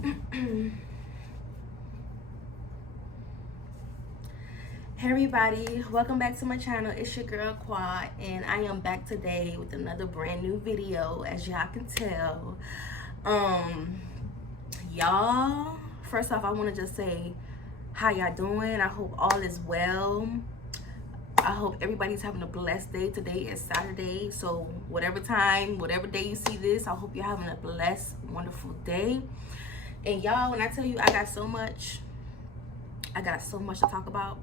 Hey everybody, welcome back to my channel. It's your girl Quad, and I am back today with another brand new video, as y'all can tell. Y'all, first off, I want to just say how y'all doing. I hope all is well. I hope everybody's having a blessed day. Today is Saturday, so whatever time, whatever day you see this, I hope you're having a blessed, wonderful day. And y'all, when I tell you I got so much to talk about,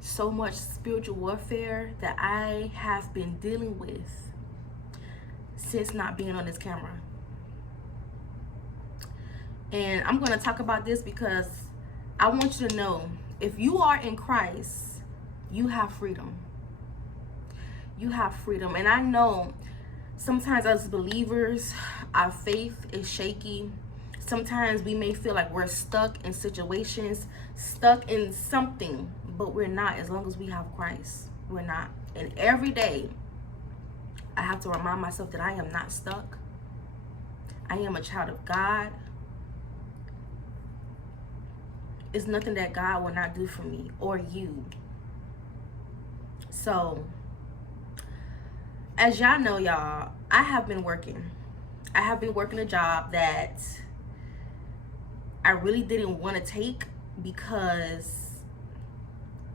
so much spiritual warfare that I have been dealing with since not being on this camera. And I'm going to talk about this because I want you to know, if you are in Christ, you have freedom. You have freedom. And I know sometimes as believers, our faith is shaky. Sometimes we may feel like we're stuck in situations, stuck in something, but we're not. As long as we have Christ, we're not. And every day, I have to remind myself that I am not stuck. I am a child of God. It's nothing that God will not do for me or you. So, as y'all know, y'all, I have been working. I have been working a job that I really didn't want to take because,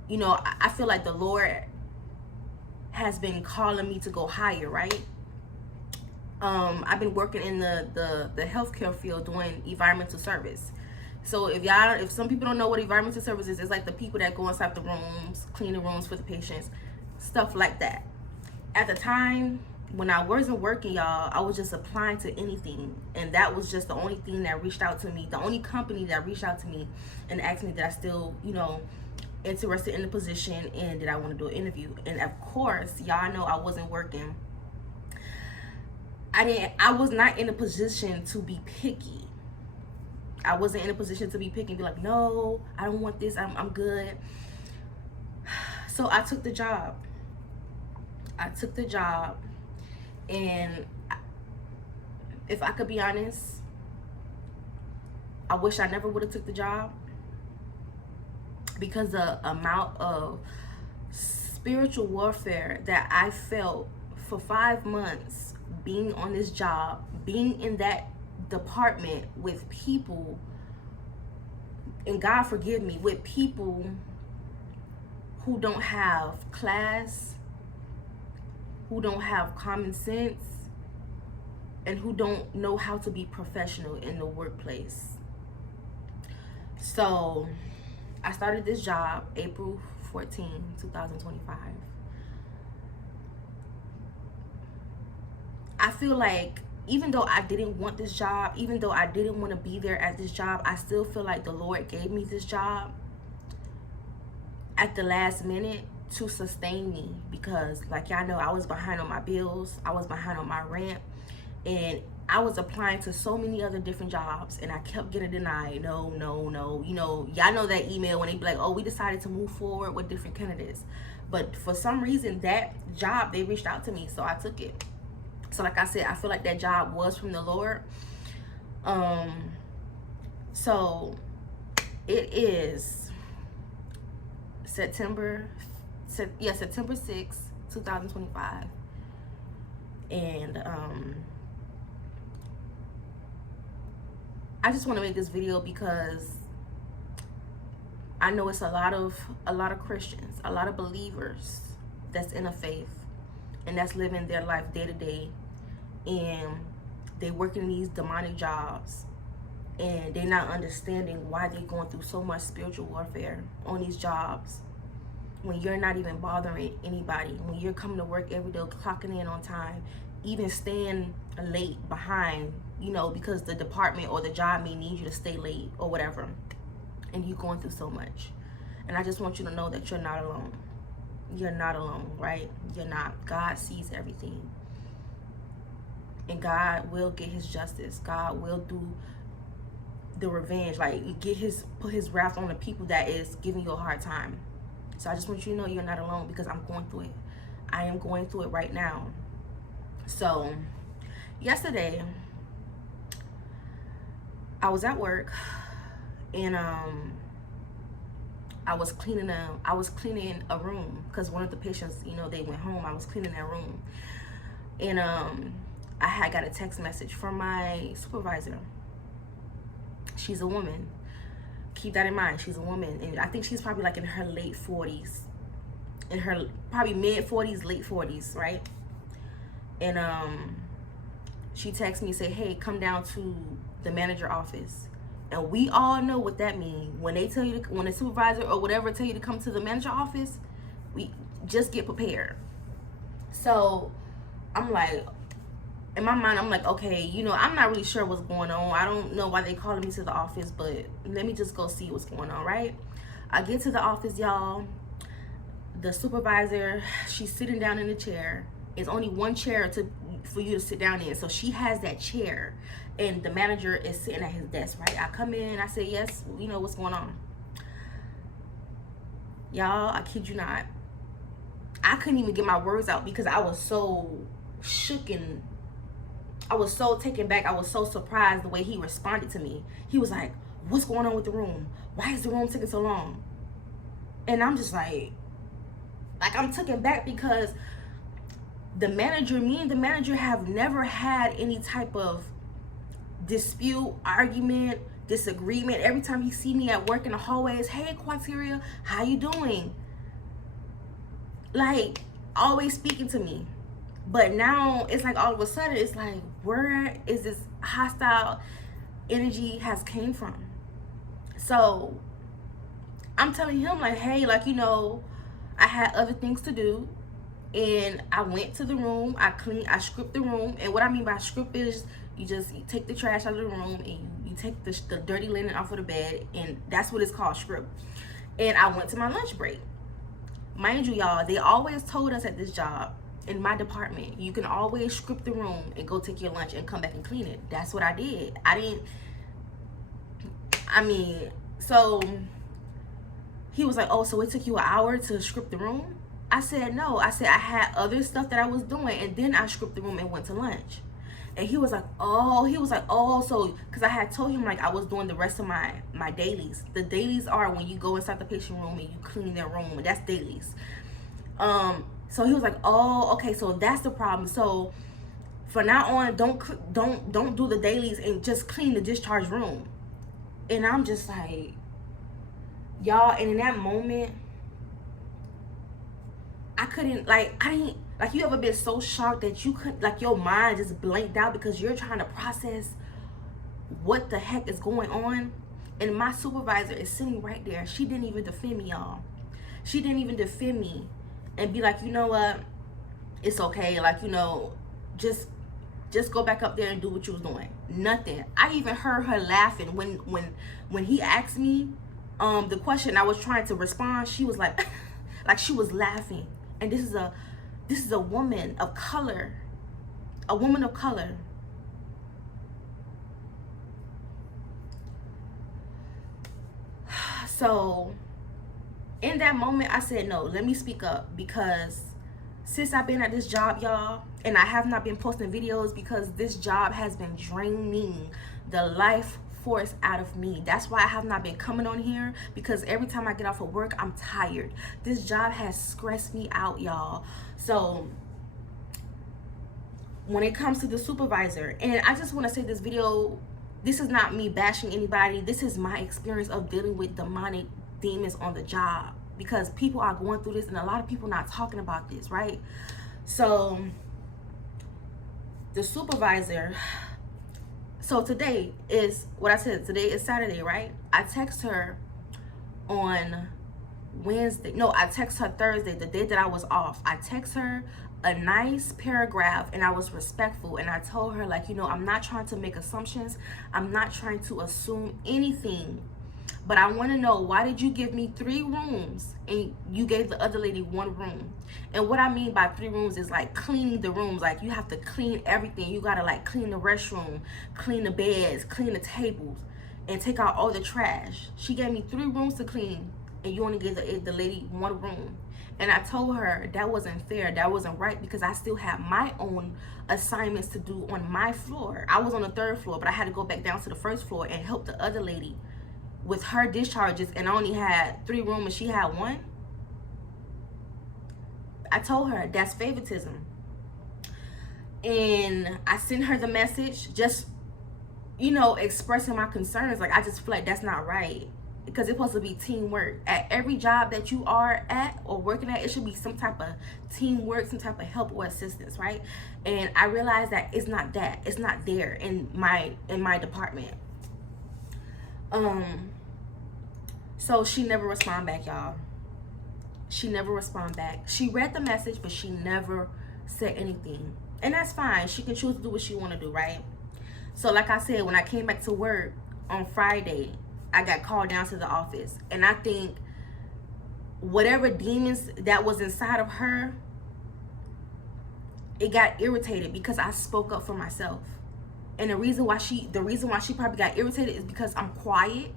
you know, I feel like the Lord has been calling me to go higher, right? I've been working in the healthcare field doing environmental service. So if some people don't know what environmental service is, it's like the people that go inside the rooms, clean the rooms for the patients, stuff like that. At the time when I wasn't working, y'all, I was just applying to anything, and that was just the only thing that reached out to me, the only company that reached out to me and asked me that I still, you know, interested in the position and did I want to do an interview. And of course, y'all know I wasn't working. I was not in a position to be picky. I wasn't in a position to be picky and be like, no, I don't want this, I'm good. So I took the job. And if I could be honest, I wish I never would have took the job, because the amount of spiritual warfare that I felt for 5 months being on this job, being in that department with people, and God forgive me, with people who don't have class, who don't have common sense, and who don't know how to be professional in the workplace. So I started this job April 14, 2025. I feel like even though I didn't want this job, even though I didn't want to be there at this job, I still feel like the Lord gave me this job at the last minute to sustain me, because like y'all know, I was behind on my bills, I was behind on my rent, and I was applying to so many other different jobs, and I kept getting denied. No. You know, y'all know that email when they be like, oh, we decided to move forward with different candidates. But for some reason, that job, they reached out to me, so I took it. So like I said, I feel like that job was from the Lord. So it is September 6th, 2025. And I just want to make this video because I know it's a lot of Christians, a lot of believers that's in a faith and that's living their life day to day, and they working these demonic jobs, and they're not understanding why they're going through so much spiritual warfare on these jobs when you're not even bothering anybody, when you're coming to work every day, clocking in on time, even staying late behind, you know, because the department or the job may need you to stay late or whatever, and you're going through so much. And I just want you to know that you're not alone. You're not alone, right? You're not. God sees everything, and God will get his justice. God will do the revenge, like put his wrath on the people that is giving you a hard time. So I just want you to know you're not alone, because I'm going through it. I am going through it right now. So yesterday I was at work, and I was cleaning a room because one of the patients, you know, they went home. I was cleaning that room, and I had got a text message from my supervisor. She's a woman. Keep that in mind. She's a woman, and I think she's probably like in her late 40s, in her probably mid 40s, late 40s, right? And she texted me, say, "Hey, come down to the manager office." And we all know what that means. When they tell you, when a supervisor or whatever tell you to come to the manager office, we just get prepared. So I'm like, in my mind, I'm like, okay, you know, I'm not really sure what's going on. I don't know why they calling me to the office, but let me just go see what's going on, right? I get to the office, y'all. The supervisor, she's sitting down in the chair. It's only one chair for you to sit down in. So she has that chair, and the manager is sitting at his desk, right? I come in, I say, yes, you know, what's going on? Y'all, I kid you not. I couldn't even get my words out because I was so shook and I was so taken back. I was so surprised the way he responded to me. He was like, what's going on with the room? Why is the room taking so long? And I'm just like I'm taken back because me and the manager have never had any type of dispute, argument, disagreement. Every time he see me at work in the hallways, hey, Quateria, how you doing? Like, always speaking to me. But now it's like all of a sudden, it's like, where is this hostile energy has came from? So I'm telling him, like, hey, like, you know, I had other things to do, and I went to the room, I script the room. And what I mean by script is you take the trash out of the room, and you take the dirty linen off of the bed, and that's what it's called, script. And I went to my lunch break. Mind you, y'all, they always told us at this job, in my department, you can always script the room and go take your lunch and come back and clean it. That's what I did. So he was like, oh, so it took you an hour to script the room? I said, no. I said I had other stuff that I was doing, and then I scripted the room and went to lunch. And he was like, oh, so, because I had told him, like, I was doing the rest of my dailies. The dailies are when you go inside the patient room and you clean their room, and that's dailies. So he was like, oh, okay, so that's the problem. So for now on, don't do the dailies and just clean the discharge room. And I'm just like, y'all, and in that moment, you ever been so shocked that you couldn't, like, your mind just blanked out because you're trying to process what the heck is going on? And my supervisor is sitting right there. She didn't even defend me, y'all. She didn't even defend me and be like, you know what, it's okay, like, you know, just go back up there and do what you was doing. Nothing. I even heard her laughing when he asked me the question. I was trying to respond. She was like like she was laughing. And this is a woman of color, a woman of color. So in that moment, I said, no, let me speak up, because since I've been at this job, y'all, and I have not been posting videos because this job has been draining the life force out of me. That's why I have not been coming on here, because every time I get off of work, I'm tired. This job has stressed me out, y'all. So when it comes to the supervisor, and I just want to say this video, this is not me bashing anybody. This is my experience of dealing with demonic demons on the job, because people are going through this, and a lot of people not talking about this, right? So the supervisor, so today is what I said, today is Saturday, right? I text her on Wednesday, no, I text her Thursday, the day that I was off. I text her a nice paragraph, and I was respectful, and I told her, like, you know, I'm not trying to make assumptions, I'm not trying to assume anything, but I want to know, why did you give me 3 rooms and you gave the other lady 1 room? And what I mean by 3 rooms is like cleaning the rooms. Like, you have to clean everything. You gotta like clean the restroom, clean the beds, clean the tables, and take out all the trash. She gave me 3 rooms to clean, and you only gave the lady 1 room. And I told her that wasn't fair, that wasn't right, because I still have my own assignments to do on my floor. I was on the 3rd floor, but I had to go back down to the 1st floor and help the other lady with her discharges, and I only had 3 rooms and she had 1. I told her that's favoritism. And I sent her the message, just, you know, expressing my concerns. Like, I just feel like that's not right, because it's supposed to be teamwork. At every job that you are at or working at, it should be some type of teamwork, some type of help or assistance, right? And I realized that it's not that. It's not there in my department. So she never responded back, y'all. She never responded back. She read the message, but she never said anything. And that's fine. She can choose to do what she want to do, right? So like I said, when I came back to work on Friday, I got called down to the office. And I think whatever demons that was inside of her, it got irritated because I spoke up for myself. And the reason why she probably got irritated is because I'm quiet.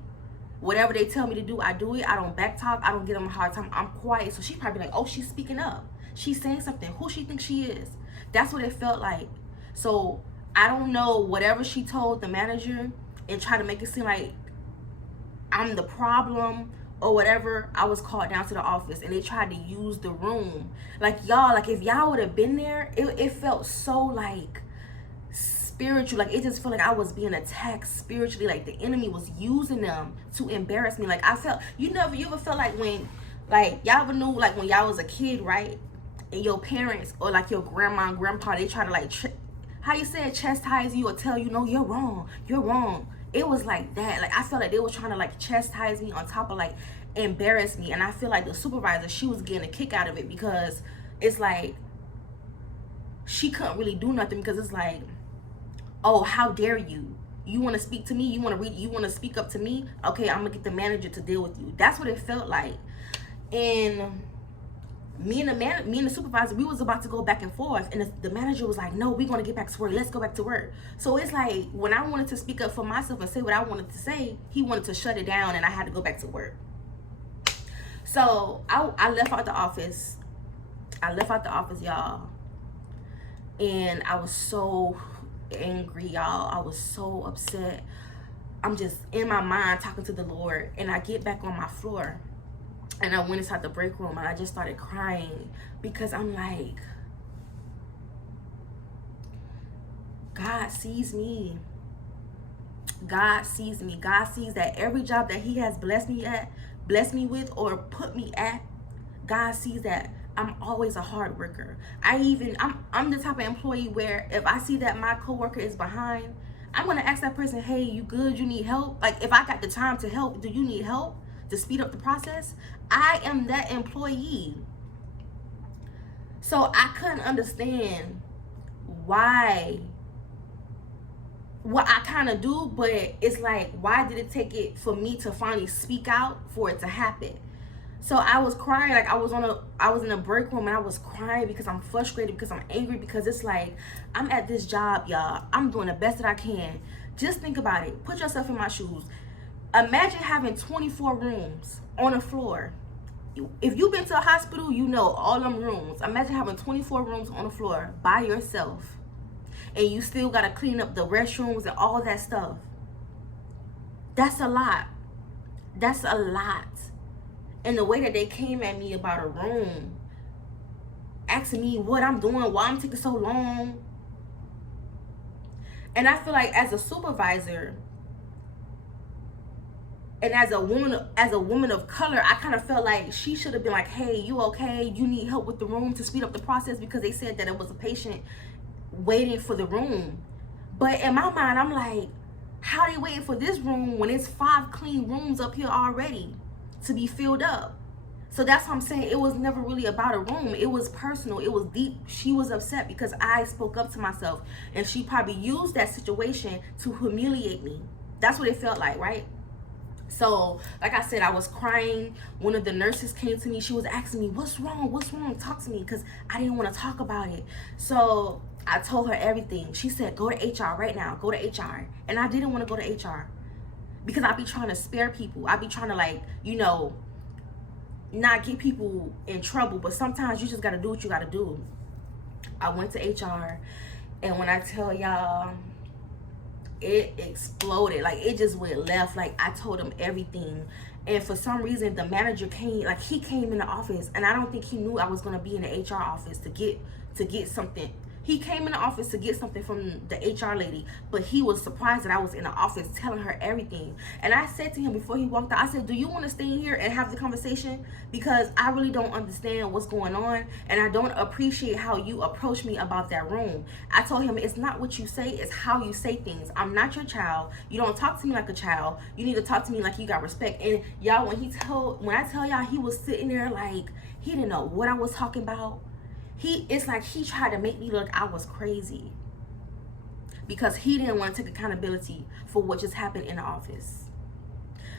Whatever they tell me to do, I do it. I don't backtalk. I don't give them a hard time. I'm quiet. So she's probably like, oh, she's speaking up. She's saying something. Who she thinks she is? That's what it felt like. So I don't know, whatever she told the manager and tried to make it seem like I'm the problem or whatever, I was called down to the office and they tried to use the room. Like, y'all, like if y'all would have been there, it felt so like spiritual. Like, it just felt like I was being attacked spiritually. Like the enemy was using them to embarrass me. Like I felt, you ever felt like when, like, y'all ever knew, like when y'all was a kid, right? And your parents or like your grandma and grandpa, they try to like, how you say it, chastise you or tell you, no, you're wrong. You're wrong. It was like that. Like, I felt like they were trying to like chastise me on top of like embarrass me. And I feel like the supervisor, she was getting a kick out of it because it's like she couldn't really do nothing, because it's like, oh, how dare you? You want to speak to me? You want to read? You want to speak up to me? Okay, I'm gonna get the manager to deal with you. That's what it felt like. And me and the supervisor, we was about to go back and forth, and the manager was like, no, we're gonna get back to work. Let's go back to work. So it's like, when I wanted to speak up for myself and say what I wanted to say, he wanted to shut it down, and I had to go back to work. So I left out the office. Y'all, and I was so angry, y'all. I was so upset. I'm just in my mind talking to the Lord, and I get back on my floor. And I went inside the break room and I just started crying, because I'm like, God sees me. God sees me. God sees that every job that he has blessed me with or put me at, God sees that I'm always a hard worker. I'm the type of employee where if I see that my coworker is behind, I'm gonna ask that person, hey, you good? You need help? Like, if I got the time to help, do you need help to speed up the process? I am that employee. So I couldn't understand why, what I kind of do, but it's like, why did it take it for me to finally speak out for it to happen? So I was crying. Like, I was in a break room and I was crying because I'm frustrated, because I'm angry, because it's like, I'm at this job, y'all. I'm doing the best that I can. Just think about it. Put yourself in my shoes. Imagine having 24 rooms on a floor. If you've been to a hospital, you know all them rooms. Imagine having 24 rooms on the floor by yourself, and you still got to clean up the restrooms and all that stuff. That's a lot. That's a lot. And the way that they came at me about a room, asking me what I'm doing, why I'm taking so long. And I feel like as a supervisor, and as a woman of color, I kind of felt like she should have been like, hey, you okay? You need help with the room to speed up the process, because they said that it was a patient waiting for the room. But in my mind, I'm like, how they waiting for this room when it's 5 clean rooms up here already to be filled up? So that's what I'm saying. It was never really about a room. It was personal. It was deep. She was upset because I spoke up to myself, and she probably used that situation to humiliate me. That's what it felt like, right? So, like I said, I was crying. One of the nurses came to me. She was asking me, what's wrong? What's wrong? Talk to me, because I didn't want to talk about it. So I told her everything. She said, go to HR right now. Go to HR. And I didn't want to go to HR, because I be trying to spare people. I be trying to, like, not get people in trouble, but sometimes you just got to do what you got to do. I went to HR, and when I tell y'all, it exploded. Like, it just went left. Like, I told him everything, and for some reason the manager came, like, he came in the office, and I don't think he knew I was going to be in the HR office to get something. He came in the office to get something from the HR lady, but he was surprised that I was in the office telling her everything. And I said to him before he walked out, I said, do you want to stay in here and have the conversation? Because I really don't understand what's going on, and I don't appreciate how you approach me about that room. I told him, it's not what you say, it's how you say things. I'm not your child. You don't talk to me like a child. You need to talk to me like you got respect. And y'all, when I tell y'all, he was sitting there like he didn't know what I was talking about. It's like he tried to make me look I was crazy because he didn't want to take accountability for what just happened in the office.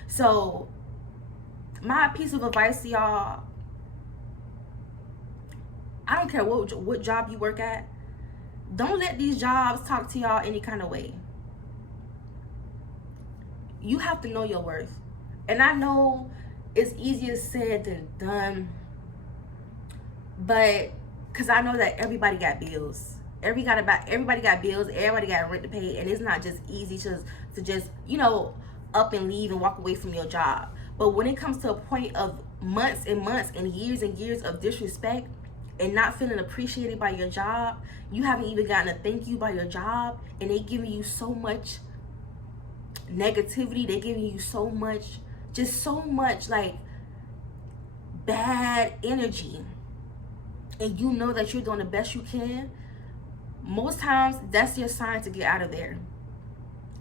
So my piece of advice to y'all, I don't care what job you work at, don't let these jobs talk to y'all any kind of way. You have to know your worth. And I know it's easier said than done, but because I know that everybody got bills. Everybody got bills. Everybody got rent to pay. And it's not just easy to just, up and leave and walk away from your job. But when it comes to a point of months and months and years of disrespect and not feeling appreciated by your job, you haven't even gotten a thank you by your job, and they giving you so much negativity. They giving you so much like bad energy. And you know that you're doing the best you can, most times that's your sign to get out of there.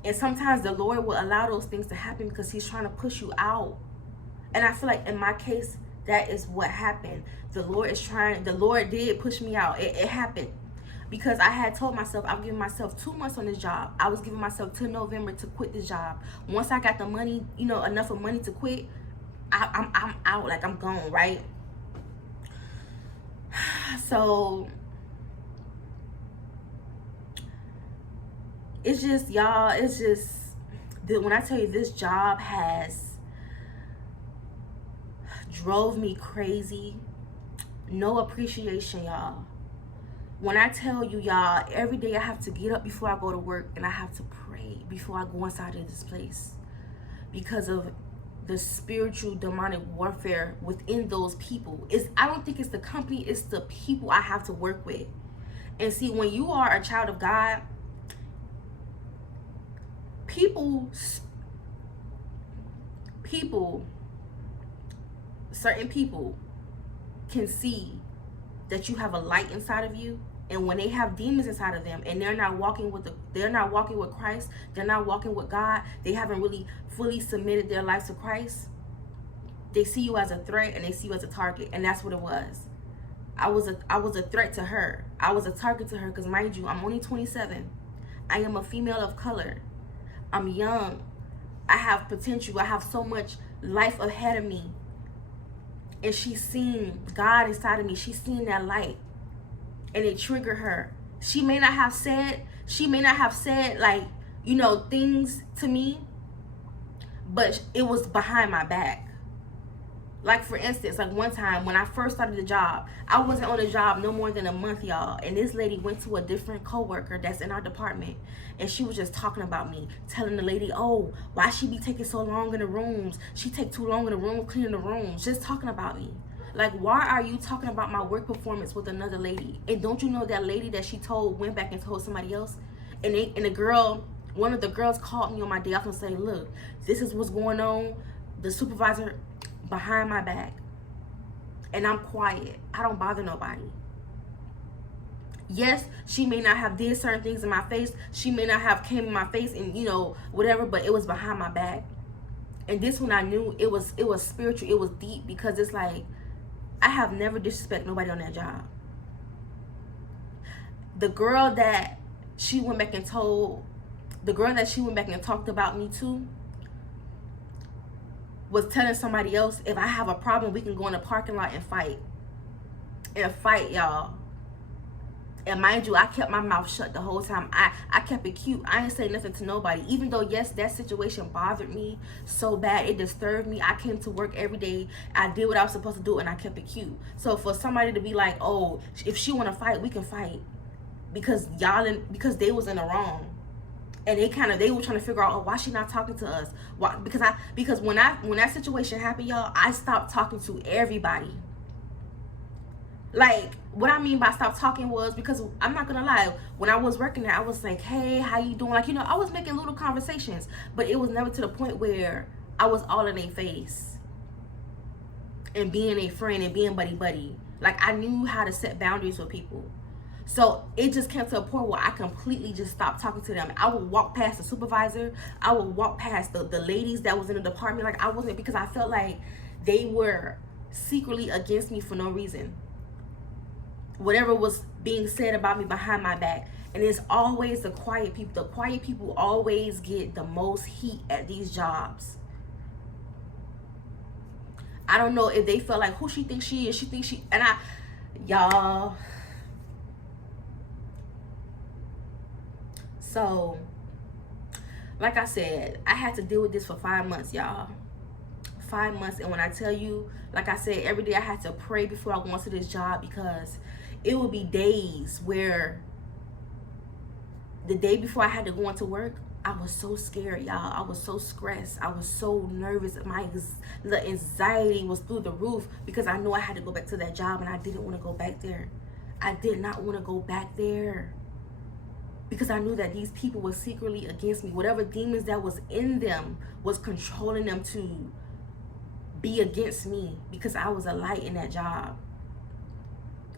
And sometimes the Lord will allow those things to happen because he's trying to push you out. And I feel like in my case, that is what happened. The Lord did push me out. It happened because I had told myself I'm giving myself 2 months on this job. I was giving myself till November to quit this job. Once I got the money, enough of money to quit, I'm out, like I'm gone, right? So it's just, y'all, when I tell you this job has drove me crazy. No appreciation, y'all. When I tell you, y'all, every day I have to get up before I go to work and I have to pray before I go inside of this place because of the spiritual demonic warfare within those people. I don't think it's the company, it's the people I have to work with. And see, when you are a child of God, certain people can see that you have a light inside of you, and when they have demons inside of them and they're not walking with Christ, they're not walking with God, they haven't really fully submitted their life to Christ, they see you as a threat and they see you as a target. And that's what it was. I was a threat to her. I was a target to her because, mind you, I'm only 27. I am a female of color. I'm young. I have potential. I have so much life ahead of me. And she's seen God inside of me. She's seen that light. And it triggered her. She may not have said like, things to me, but it was behind my back. Like, for instance, like one time when I first started the job, I wasn't on the job no more than a month, y'all. And this lady went to a different coworker that's in our department. And she was just talking about me, telling the lady, oh, why she be taking so long in the rooms? She take too long in the room, cleaning the rooms. Just talking about me. Like, why are you talking about my work performance with another lady? And don't you know that lady that she told went back and told somebody else? And one of the girls called me on my day off and said, look, this is what's going on. The supervisor behind my back. And I'm quiet. I don't bother nobody. Yes, she may not have did certain things in my face. She may not have came in my face and, whatever, but it was behind my back. And this one I knew it was spiritual. It was deep, because it's like, I have never disrespected nobody on that job. The girl that she went back and talked about me to was telling somebody else, if I have a problem, we can go in the parking lot and fight. Y'all. And mind you, I kept my mouth shut the whole time. I kept it cute. I didn't say nothing to nobody. Even though, yes, that situation bothered me so bad. It disturbed me. I came to work every day. I did what I was supposed to do, and I kept it cute. So for somebody to be like, oh, if she want to fight, we can fight. Because because they was in the wrong. And they were trying to figure out, oh, why she not talking to us? Why? Because when that situation happened, y'all, I stopped talking to everybody. Like, what I mean by stop talking was, because I'm not gonna lie, when I was working there, I was like, hey, how you doing? Like, I was making little conversations, but it was never to the point where I was all in their face and being a friend and being buddy. Like, I knew how to set boundaries with people. So it just came to a point where I completely just stopped talking to them. I would walk past the supervisor. I would walk past the ladies that was in the department. Like, I wasn't, because I felt like they were secretly against me for no reason. Whatever was being said about me behind my back. And it's always the quiet people. The quiet people always get the most heat at these jobs. I don't know if they felt like, who she thinks she is. She thinks she, and y'all. So, like I said, I had to deal with this for 5 months, y'all. 5 months. And when I tell you, like I said, every day I had to pray before I went to this job, because it would be days where the day before I had to go into work, I was so scared, y'all. I was so stressed. I was so nervous. The anxiety was through the roof, because I knew I had to go back to that job, and I didn't want to go back there. I did not want to go back there, because I knew that these people were secretly against me. Whatever demons that was in them was controlling them to be against me, because I was a light in that job.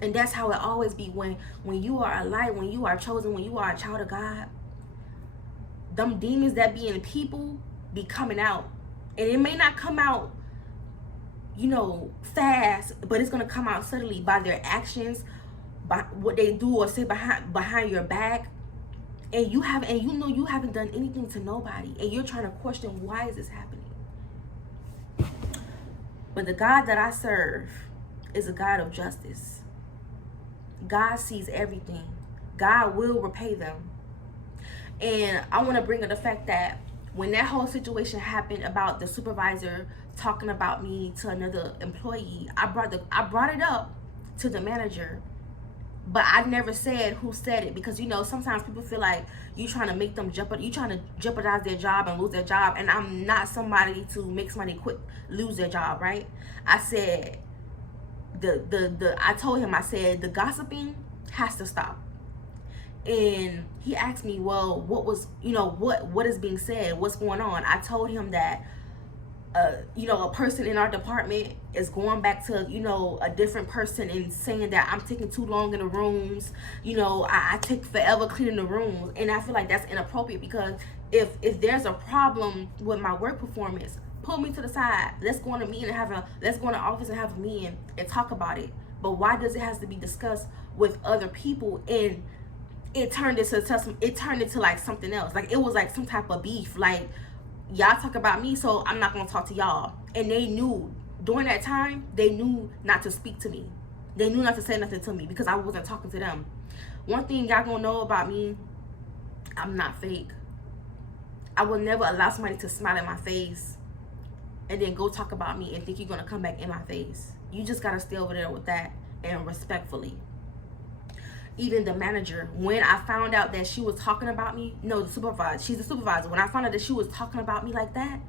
And that's how it always be when you are a light, when you are chosen, when you are a child of God. Them demons that be in people be coming out. And it may not come out, fast, but it's going to come out subtly by their actions, by what they do or say behind your back. And you haven't done anything to nobody, and you're trying to question, why is this happening? But the God that I serve is a God of justice. God sees everything. God will repay them. And I want to bring up the fact that when that whole situation happened about the supervisor talking about me to another employee, I brought it up to the manager. But I never said who said it, because sometimes people feel like you trying to make them jeopardize their job and lose their job, and I'm not somebody to make somebody lose their job, right? I said I told him, I said the gossiping has to stop. And he asked me, well, what is being said? What's going on? I told him that a person in our department is going back to, a different person and saying that I'm taking too long in the rooms. I take forever cleaning the rooms. And I feel like that's inappropriate, because if there's a problem with my work performance, pull me to the side. Let's go in a meeting and let's go in the office and have a meeting and talk about it. But why does it have to be discussed with other people? And it turned into like something else. Like, it was like some type of beef. Like, y'all talk about me, so I'm not gonna talk to y'all. And they knew during that time, they knew not to speak to me. They knew not to say nothing to me, because I wasn't talking to them. One thing y'all gonna know about me, I'm not fake. I will never allow somebody to smile in my face and then go talk about me and think you're gonna come back in my face. You just gotta stay over there with that, and respectfully. Even the manager, when I found out that she was talking about me, the supervisor, she's the supervisor. When I found out that she was talking about me like that,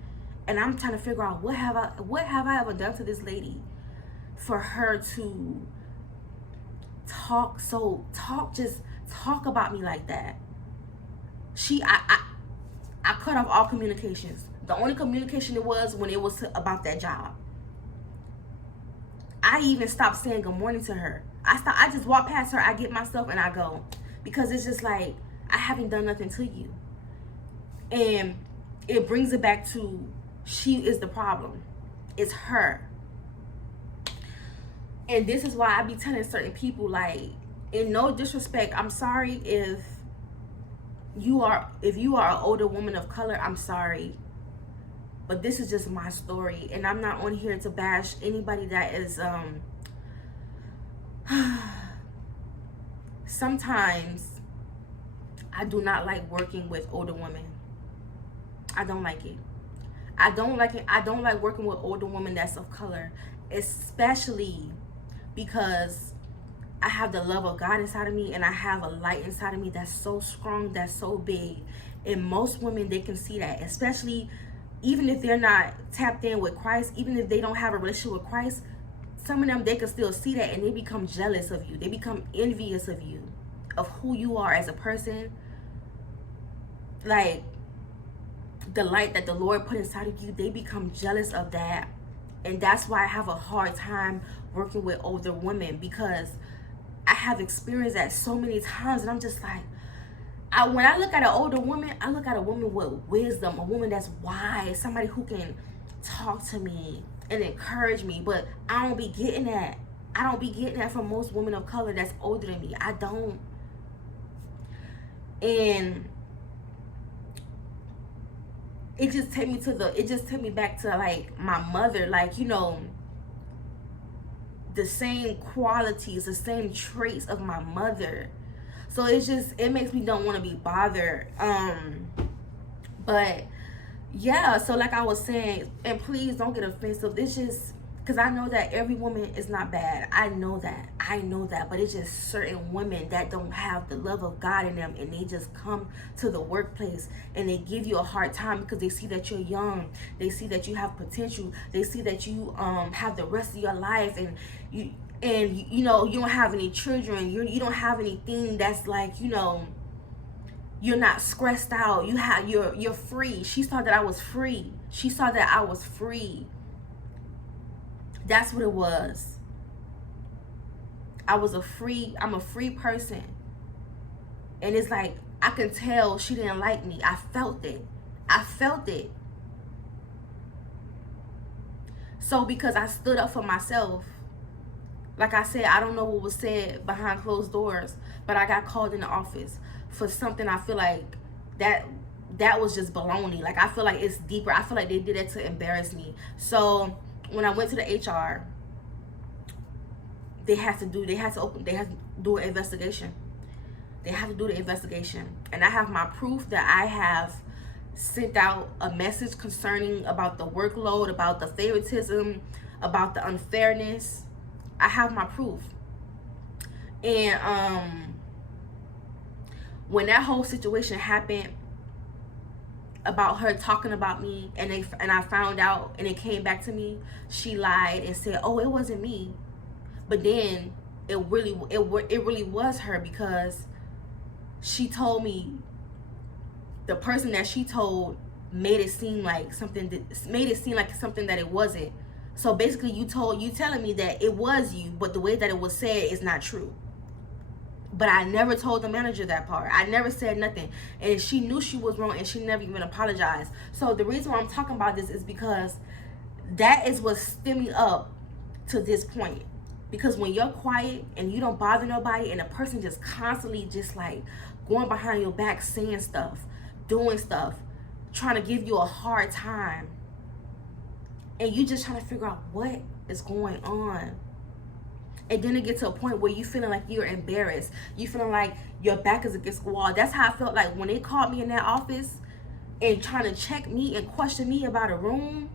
and I'm trying to figure out what have I ever done to this lady for her to talk about me like that. I cut off all communications. The only communication it was when it was about that job. I even stopped saying good morning to her. I just walk past her, I get my stuff, and I go. Because it's just like, I haven't done nothing to you. And it brings it back to, she is the problem. It's her. And this is why I be telling certain people, like, in no disrespect, I'm sorry if you are an older woman of color, I'm sorry. But this is just my story. And I'm not on here to bash anybody that is sometimes I do not like working with older women. I don't like it. I don't like it. I don't like working with older women that's of color, especially because I have the love of God inside of me, and I have a light inside of me that's so strong, that's so big. And most women, they can see that, especially even if they're not tapped in with Christ, even if they don't have a relationship with Christ, some of them, they can still see that, and they become jealous of you. They become envious of you, of who you are as a person. Like, the light that the Lord put inside of you, they become jealous of that. And that's why I have a hard time working with older women, because I have experienced that so many times, and I'm just like, when I look at an older woman, I look at a woman with wisdom, a woman that's wise, somebody who can talk to me and encourage me. But I don't be getting that. I don't be getting that from most women of color that's older than me. I don't. And it just take me back to like my mother, like, you know, the same qualities, the same traits of my mother. So it makes me don't want to be bothered. But yeah, so like I was saying, and please don't get offensive. It's just because I know that every woman is not bad. I know that. But it's just certain women that don't have the love of God in them, and they just come to the workplace and they give you a hard time because they see that you're young. They see that you have potential. They see that you have the rest of your life, and you know, you don't have any children. You don't have anything that's like, you know, you're not stressed out. You're free. She saw that I was free. She saw that I was free. That's what it was. I'm a free person. And it's like, I can tell she didn't like me. I felt it. So because I stood up for myself, like I said, I don't know what was said behind closed doors, but I got called in the office for something. I feel like that was just baloney. Like, I feel like it's deeper. I feel like they did it to embarrass me. So when I went to the HR, they had to do an investigation. They have to do the investigation. And I have my proof that I have sent out a message concerning about the workload, about the favoritism, about the unfairness. I have my proof. And when that whole situation happened about her talking about me, and I found out, and it came back to me, she lied and said, "Oh, it wasn't me." But then it really was her, because she told me, the person that she told made it seem like something that it wasn't. So basically, you telling me that it was you, but the way that it was said is not true. But I never told the manager that part. I never said nothing. And she knew she was wrong, and she never even apologized. So the reason why I'm talking about this is because that is what's stemming up to this point. Because when you're quiet and you don't bother nobody, and a person just constantly just like going behind your back, saying stuff, doing stuff, trying to give you a hard time, and you just trying to figure out what is going on. And then it gets to a point where you feeling like you're embarrassed. You feeling like your back is against the wall. That's how I felt like when they called me in that office and trying to check me and question me about a room.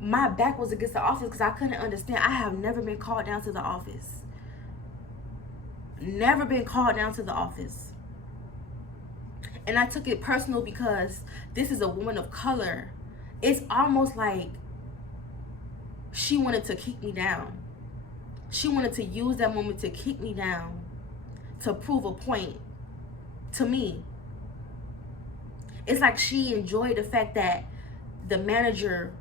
My back was against the office because I couldn't understand. I have never been called down to the office. Never been called down to the office. And I took it personal because this is a woman of color. It's almost like she wanted to kick me down. She wanted to use that moment to kick me down, to prove a point to me. It's like she enjoyed the fact that the manager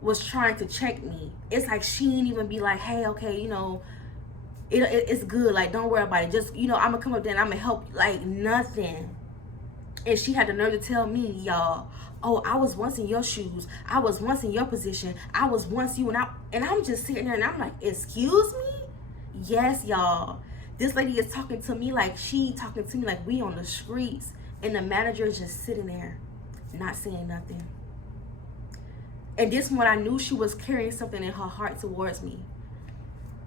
was trying to check me. It's like she didn't even be like, "Hey, okay, you know, it's good. Like, don't worry about it. Just, you know, I'm gonna come up there and I'm gonna help." Like, nothing. And she had the nerve to tell me, y'all, "Oh, I was once in your shoes. I was once in your position. I was once you." And I'm just sitting there and I'm like, "Excuse me?" Yes, y'all. This lady is talking to me like we on the streets, and the manager is just sitting there, not saying nothing. And this one, I knew she was carrying something in her heart towards me.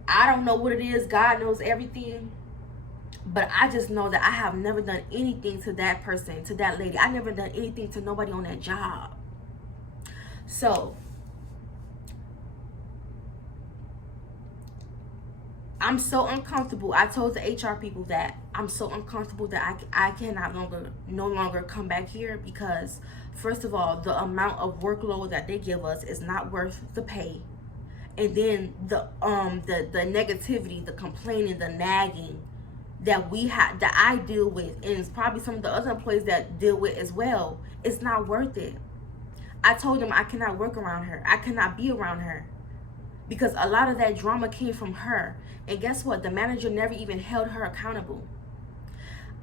I don't know what it is. God knows everything. But I just know that I have never done anything to that person, to that lady. I never done anything to nobody on that job. So I'm so uncomfortable. I told the HR people that I'm so uncomfortable that I cannot no longer come back here, because first of all, the amount of workload that they give us is not worth the pay. And then the negativity, the complaining, the nagging that I deal with, and it's probably some of the other employees that deal with as well, it's not worth it. I told them I cannot work around her. I cannot be around her, because a lot of that drama came from her. And guess what? The manager never even held her accountable.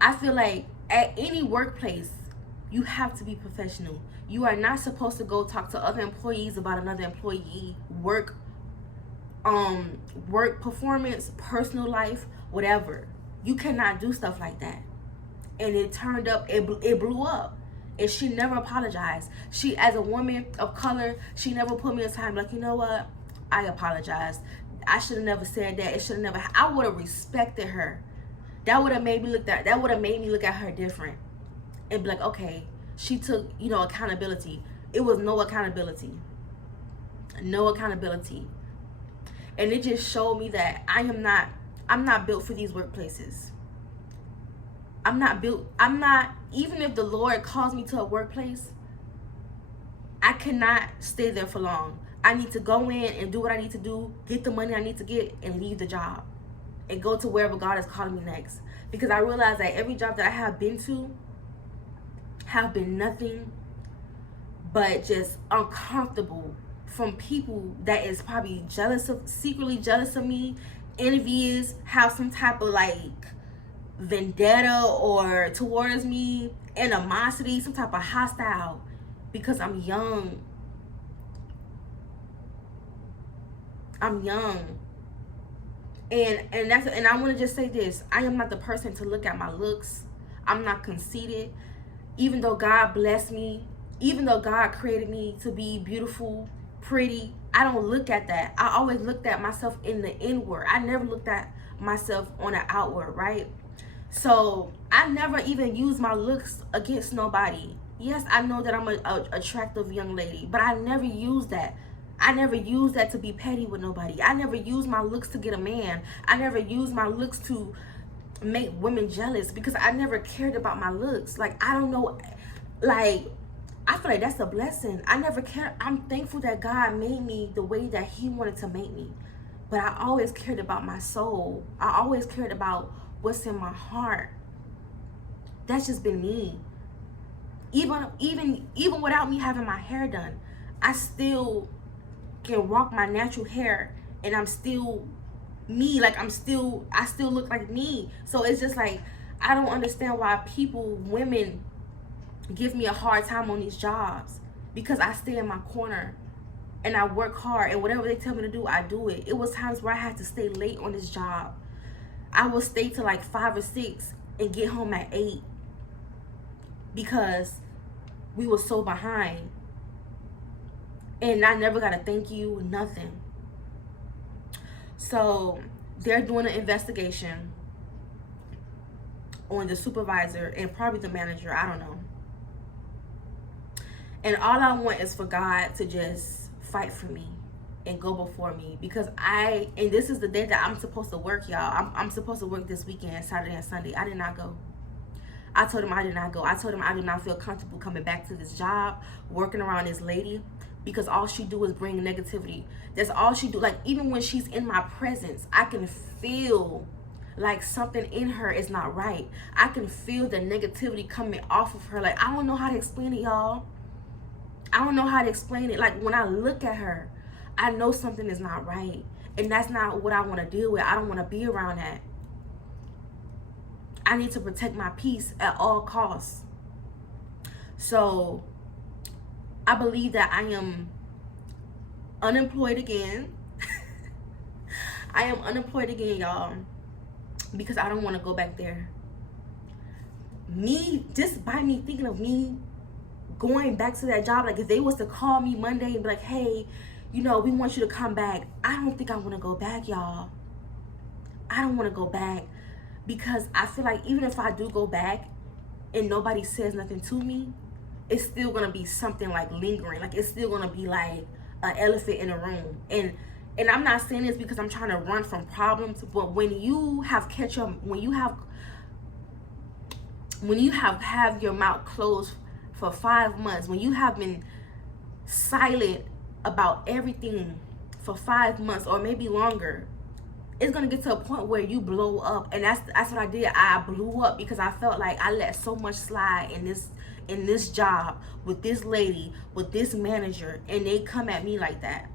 I feel like at any workplace, you have to be professional. You are not supposed to go talk to other employees about another employee work performance, personal life, whatever. You cannot do stuff like that. And it turned up, it blew up. And she never apologized. She, as a woman of color, she never put me in time like, you know what? I apologize. I should have never said that. It should have never. I would have respected her. That would have made me look at her different, and be like, okay, she took, accountability. It was no accountability. No accountability. And it just showed me that I'm not built for these workplaces. I'm not, even if the Lord calls me to a workplace, I cannot stay there for long. I need to go in and do what I need to do, get the money I need to get, and leave the job and go to wherever God is calling me next. Because I realize that every job that I have been to have been nothing but just uncomfortable, from people that is probably secretly jealous of me, envious, have some type of like vendetta or towards me, animosity, some type of hostile, because I'm young. I'm young. And I want to just say this. I am not the person to look at my looks. I'm not conceited. Even though God blessed me, even though God created me to be beautiful, pretty, I don't look at that. I always looked at myself in the inward. I never looked at myself on the outward, right? So I never even used my looks against nobody. Yes, I know that I'm a attractive young lady, but I never used that. I never used that to be petty with nobody. I never used my looks to get a man. I never used my looks to make women jealous, because I never cared about my looks. Like, I don't know, like, I feel like that's a blessing. I never cared. I'm thankful that God made me the way that he wanted to make me. But I always cared about my soul. I always cared about what's in my heart. That's just been me. Even without me having my hair done, I still can rock my natural hair, and I'm still me. Like, I still look like me. So it's just like, I don't understand why women give me a hard time on these jobs, because I stay in my corner and I work hard, and whatever they tell me to do, I do it. It was times where I had to stay late on this job. I would stay till like 5 or 6 and get home at 8, because we were so behind. And I never got a thank you, nothing. So they're doing an investigation on the supervisor and probably the manager, I don't know. And all I want is for God to just fight for me and go before me, because and this is the day that I'm supposed to work, y'all. I'm supposed to work this weekend, Saturday and Sunday. I did not go. I told him I did not go. I told him I do not feel comfortable coming back to this job, working around this lady, because all she do is bring negativity. That's all she do. Like, even when she's in my presence, I can feel like something in her is not right. I can feel the negativity coming off of her. Like, I don't know how to explain it, y'all. I don't know how to explain it. Like, when I look at her, I know something is not right. And that's not what I want to deal with. I don't want to be around that. I need to protect my peace at all costs. So I believe that I am unemployed again. I am unemployed again, y'all, because I don't want to go back there. Just by me thinking of me going back to that job, like, if they was to call me Monday and be like, hey, we want you to come back, I don't think I want to go back, y'all. I don't want to go back, because I feel like even if I do go back and nobody says nothing to me, it's still gonna be something like lingering. Like it's still gonna be like an elephant in the room. And I'm not saying this because I'm trying to run from problems, but when you have your mouth closed for 5 months, when you have been silent about everything for 5 months or maybe longer, it's gonna get to a point where you blow up. And that's what I did. I blew up because I felt like I let so much slide in this job with this lady, with this manager, and they come at me like that.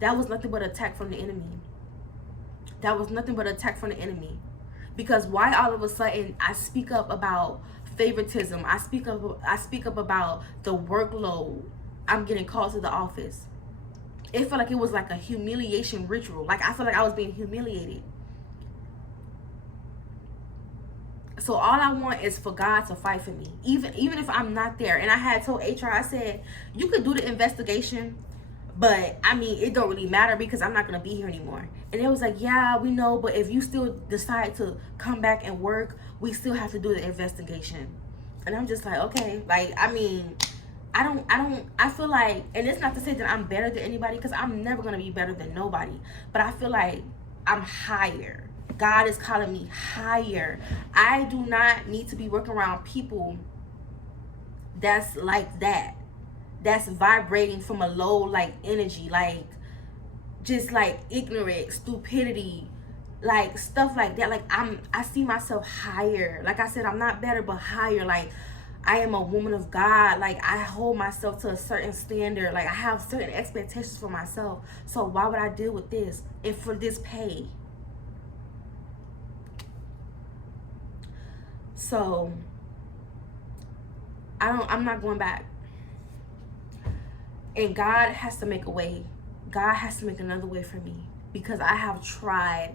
That was nothing but attack from the enemy. That was nothing but attack from the enemy. Because why all of a sudden I speak up about favoritism, I speak up about the workload, I'm getting called to the office. It felt like it was like a humiliation ritual. Like I felt like I was being humiliated. So all I want is for God to fight for me, even if I'm not there. And I had told HR, I said, you could do the investigation, but I mean, it don't really matter because I'm not gonna be here anymore. And it was like, yeah, we know, but if you still decide to come back and work, we still have to do the investigation. And I'm just like, okay, like, I mean, I feel like, and it's not to say that I'm better than anybody, because I'm never gonna be better than nobody, but I feel like I'm higher. God is calling me higher. I do not need to be working around people that's like that, that's vibrating from a low like energy, like just like ignorant stupidity, like stuff like that. Like I see myself higher. Like I said, I'm not better but higher. Like I am a woman of God. Like I hold myself to a certain standard. Like I have certain expectations for myself. So why would I deal with this and for this pay? So I'm not going back. And God has to make a way. God has to make another way for me, because I have tried.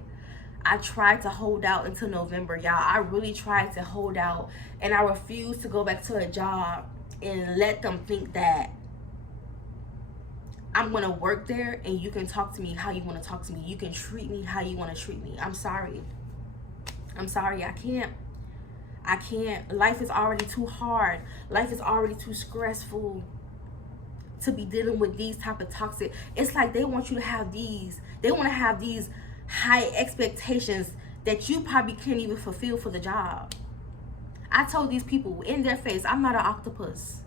I tried to hold out until November, y'all. I really tried to hold out, and I refused to go back to a job and let them think that I'm gonna work there and you can talk to me how you want to talk to me. You can treat me how you want to treat me. I'm sorry. I can't. Life is already too hard. Life is already too stressful to be dealing with these type of toxic. It's like they want you to have these. They want to have these high expectations that you probably can't even fulfill for the job. I told these people in their face, I'm not an octopus.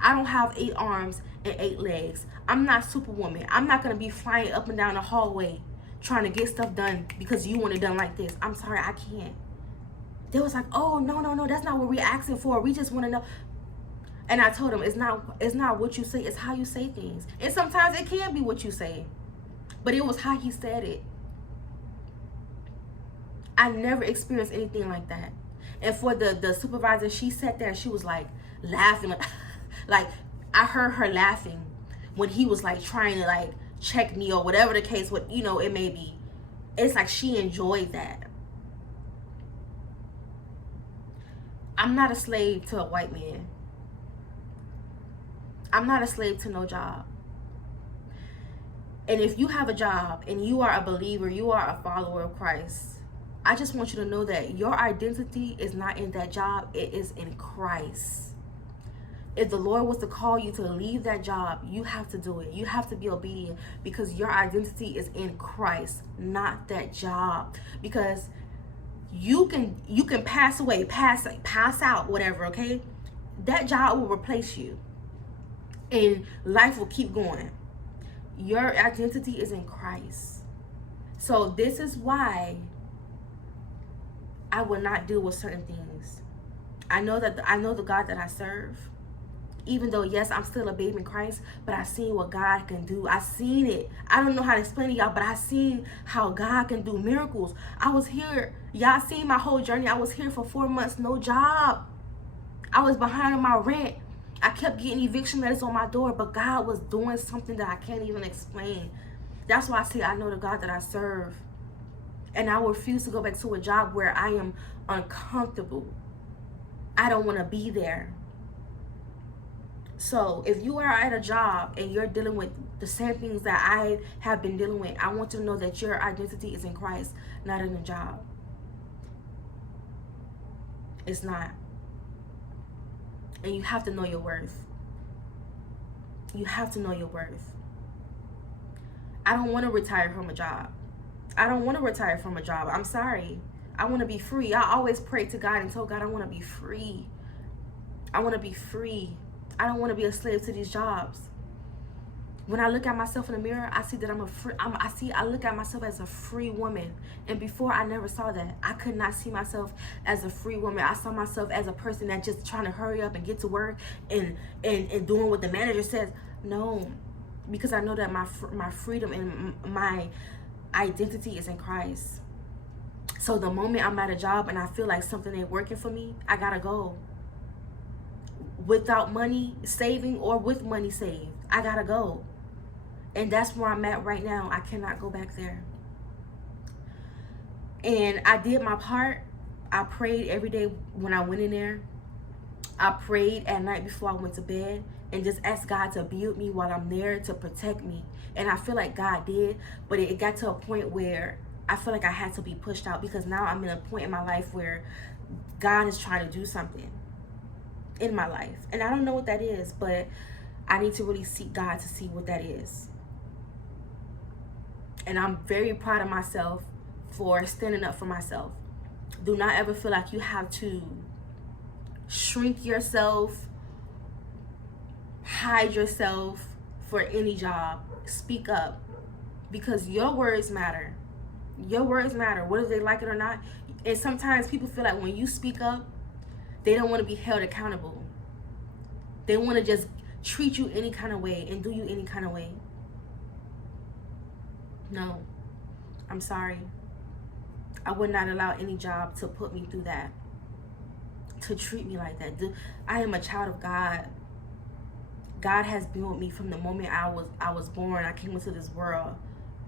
I don't have 8 arms and 8 legs. I'm not Superwoman. I'm not going to be flying up and down the hallway trying to get stuff done because you want it done like this. I'm sorry, I can't. They was like, oh, no, that's not what we're asking for. We just want to know. And I told them, it's not what you say, it's how you say things. And sometimes it can be what you say, but it was how he said it. I never experienced anything like that. And for the supervisor, she sat there and she was like laughing. Like I heard her laughing when he was like trying to like check me or whatever the case, what it may be. It's like she enjoyed that. I'm not a slave to a white man. I'm not a slave to no job. And if you have a job and you are a believer, you are a follower of Christ, I just want you to know that your identity is not in that job, it is in Christ. If the Lord was to call you to leave that job, you have to do it. You have to be obedient, because your identity is in Christ, not that job. Because you can pass away, pass out, whatever, okay? That job will replace you. And life will keep going. Your identity is in Christ. So this is why I will not deal with certain things. I know the God that I serve. Even though, yes, I'm still a babe in Christ, but I seen what God can do. I seen it. I don't know how to explain to y'all, but I seen how God can do miracles. I was here. Y'all seen my whole journey. I was here for 4 months, no job. I was behind on my rent. I kept getting eviction letters on my door, but God was doing something that I can't even explain. That's why I say I know the God that I serve. And I refuse to go back to a job where I am uncomfortable. I don't want to be there. So if you are at a job and you're dealing with the same things that I have been dealing with, I want you to know that your identity is in Christ, not in a job. It's not. And you have to know your worth. You have to know your worth. I don't want to retire from a job. I don't want to retire from a job. I'm sorry. I want to be free. I always prayed to God and told God I want to be free. I want to be free. I don't want to be a slave to these jobs. When I look at myself in the mirror, I see that I'm a free. I look at myself as a free woman. And before, I never saw that. I could not see myself as a free woman. I saw myself as a person that just trying to hurry up and get to work and doing what the manager says. No, because I know that my freedom and my identity is in Christ. So the moment I'm at a job and I feel like something ain't working for me, I gotta go. Without money saving or with money saved, I gotta go. And that's where I'm at right now. I cannot go back there. And I did my part. I prayed every day when I went in there. I prayed at night before I went to bed and just asked God to be with me while I'm there, to protect me. And I feel like God did, but it got to a point where I feel like I had to be pushed out, because now I'm in a point in my life where God is trying to do something in my life. And I don't know what that is, but I need to really seek God to see what that is. And I'm very proud of myself for standing up for myself. Do not ever feel like you have to shrink yourself, hide yourself for any job. Speak up, because your words matter. Your words matter, whether they like it or not. And sometimes people feel like when you speak up, they don't want to be held accountable. They want to just treat you any kind of way and do you any kind of way. No, I'm sorry. I would not allow any job to put me through that, to treat me like that. I am a child of God. God has been with me from the moment I was born. I came into this world.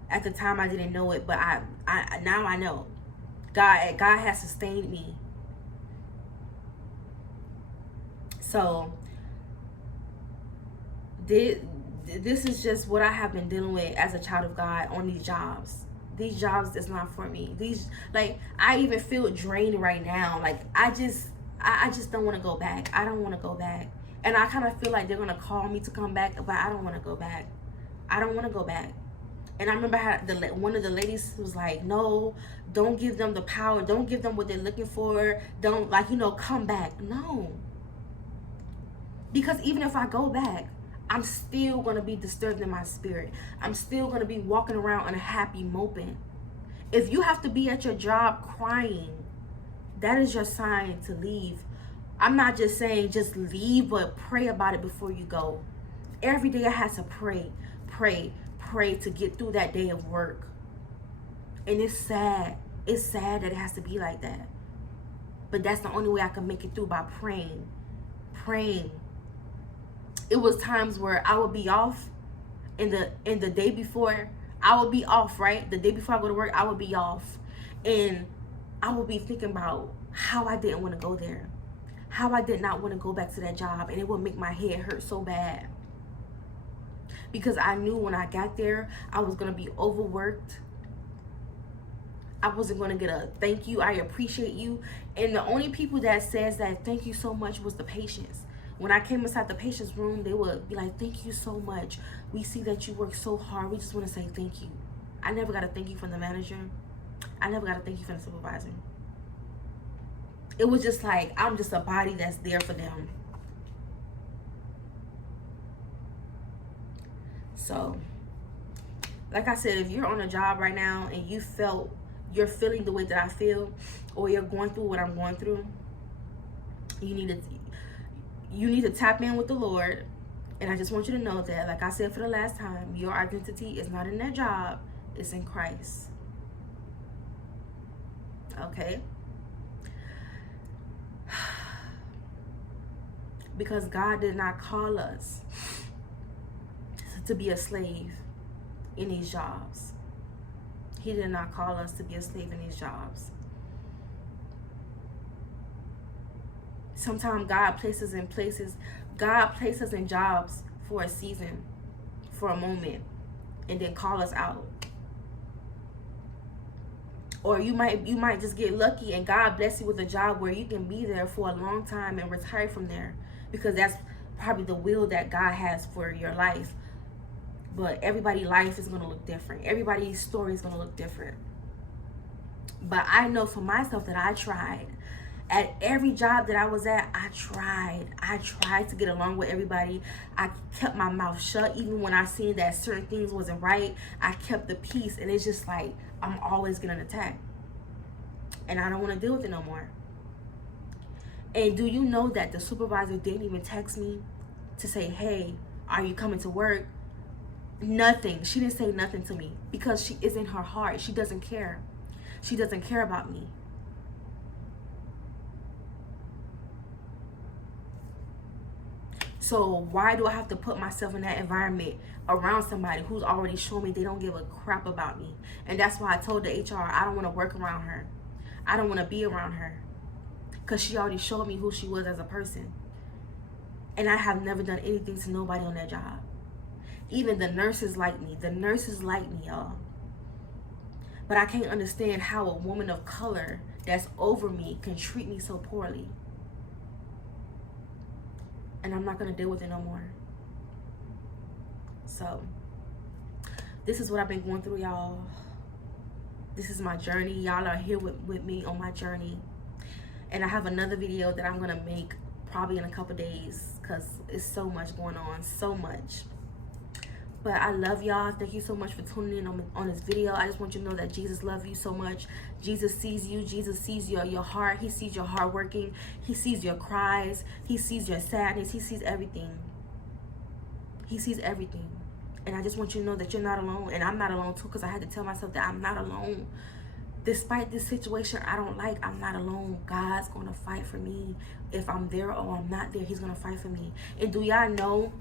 At the time, I didn't know it, but now I know. God has sustained me. So this is just what I have been dealing with as a child of God on these jobs. These jobs is not for me. I even feel drained right now. Like I just don't want to go back. I don't want to go back. And I kind of feel like they're going to call me to come back, but I don't want to go back. I don't want to go back. And I remember how one of the ladies was like, no, don't give them the power. Don't give them what they're looking for. Don't, come back. No. Because even if I go back, I'm still going to be disturbed in my spirit. I'm still going to be walking around unhappy, moping. If you have to be at your job crying, that is your sign to leave. I'm not just saying just leave, but pray about it before you go. Every day I have to pray to get through that day of work. And it's sad. It's sad that it has to be like that. But that's the only way I can make it through, by praying. It was times where I would be off in the day before. I would be off, right? The day before I go to work, I would be off. And I would be thinking about how I didn't want to go there. How I did not want to go back to that job. And it would make my head hurt so bad. Because I knew when I got there, I was going to be overworked. I wasn't going to get a thank you. I appreciate you. And the only people that says that thank you so much was the patients. When I came inside the patient's room, they would be like, thank you so much. We see that you work so hard. We just want to say thank you. I never got a thank you from the manager. I never got a thank you from the supervisor. It was just like, I'm just a body that's there for them. So, like I said, if you're on a job right now and you're feeling the way that I feel, or you're going through what I'm going through, you need to tap in with the Lord. And I just want you to know that, like I said for the last time, your identity is not in that job, it's in Christ. Okay? Because God did not call us to be a slave in these jobs. He did not call us to be a slave in these jobs. Sometimes God places us in jobs for a season, for a moment, and then call us out. Or you might just get lucky and God bless you with a job where you can be there for a long time and retire from there, because that's probably the will that God has for your life. But everybody's life is going to look different. Everybody's story is going to look different. But I know for myself that I tried. At every job that I was at, I tried to get along with everybody. I kept my mouth shut. Even when I seen that certain things wasn't right, I kept the peace. And it's just like, I'm always getting attacked. And I don't want to deal with it no more. And do you know that the supervisor didn't even text me to say, hey, are you coming to work? Nothing. She didn't say nothing to me, because she is in her heart. She doesn't care. She doesn't care about me. So why do I have to put myself in that environment around somebody who's already shown me they don't give a crap about me? And that's why I told the HR, I don't want to work around her. I don't want to be around her, because she already showed me who she was as a person. And I have never done anything to nobody on that job. Even the nurses like me. The nurses like me, y'all. But I can't understand how a woman of color that's over me can treat me so poorly. And I'm not going to deal with it no more. So, this is what I've been going through, y'all. This is my journey. Y'all are here with me on my journey. And I have another video that I'm going to make probably in a couple days, because it's so much going on. So much. But I love y'all. Thank you so much for tuning in on this video. I just want you to know that Jesus loves you so much. Jesus sees you. Jesus sees your heart. He sees your hard working. He sees your cries. He sees your sadness. He sees everything. He sees everything. And I just want you to know that you're not alone. And I'm not alone too, because I had to tell myself that I'm not alone. Despite this situation I don't like, I'm not alone. God's going to fight for me. If I'm there or I'm not there, he's going to fight for me. And do y'all know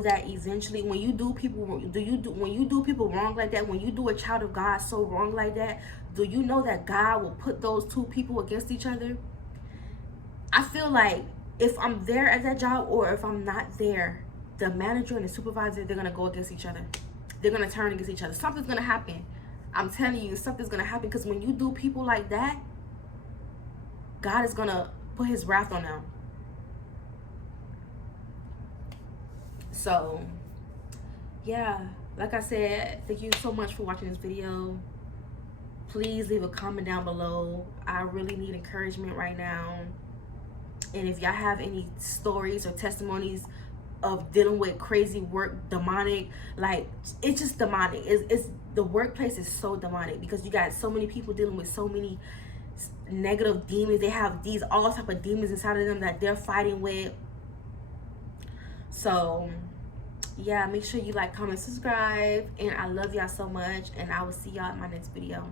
that eventually when you do people wrong like that, when you do a child of God so wrong like that, do you know that God will put those two people against each other? I feel like if I'm there at that job or if I'm not there, the manager and the supervisor, they're going to go against each other. They're going to turn against each other. Something's going to happen. I'm telling you, something's going to happen, because when you do people like that, God is going to put his wrath on them. So, yeah, like I said, thank you so much for watching this video. Please leave a comment down below. I really need encouragement right now. And if y'all have any stories or testimonies of dealing with crazy work, demonic, like, it's just demonic. It's the workplace is so demonic, because you got so many people dealing with so many negative demons. They have all type of demons inside of them that they're fighting with. So, yeah, make sure you like, comment, subscribe. And I love y'all so much. And I will see y'all in my next video.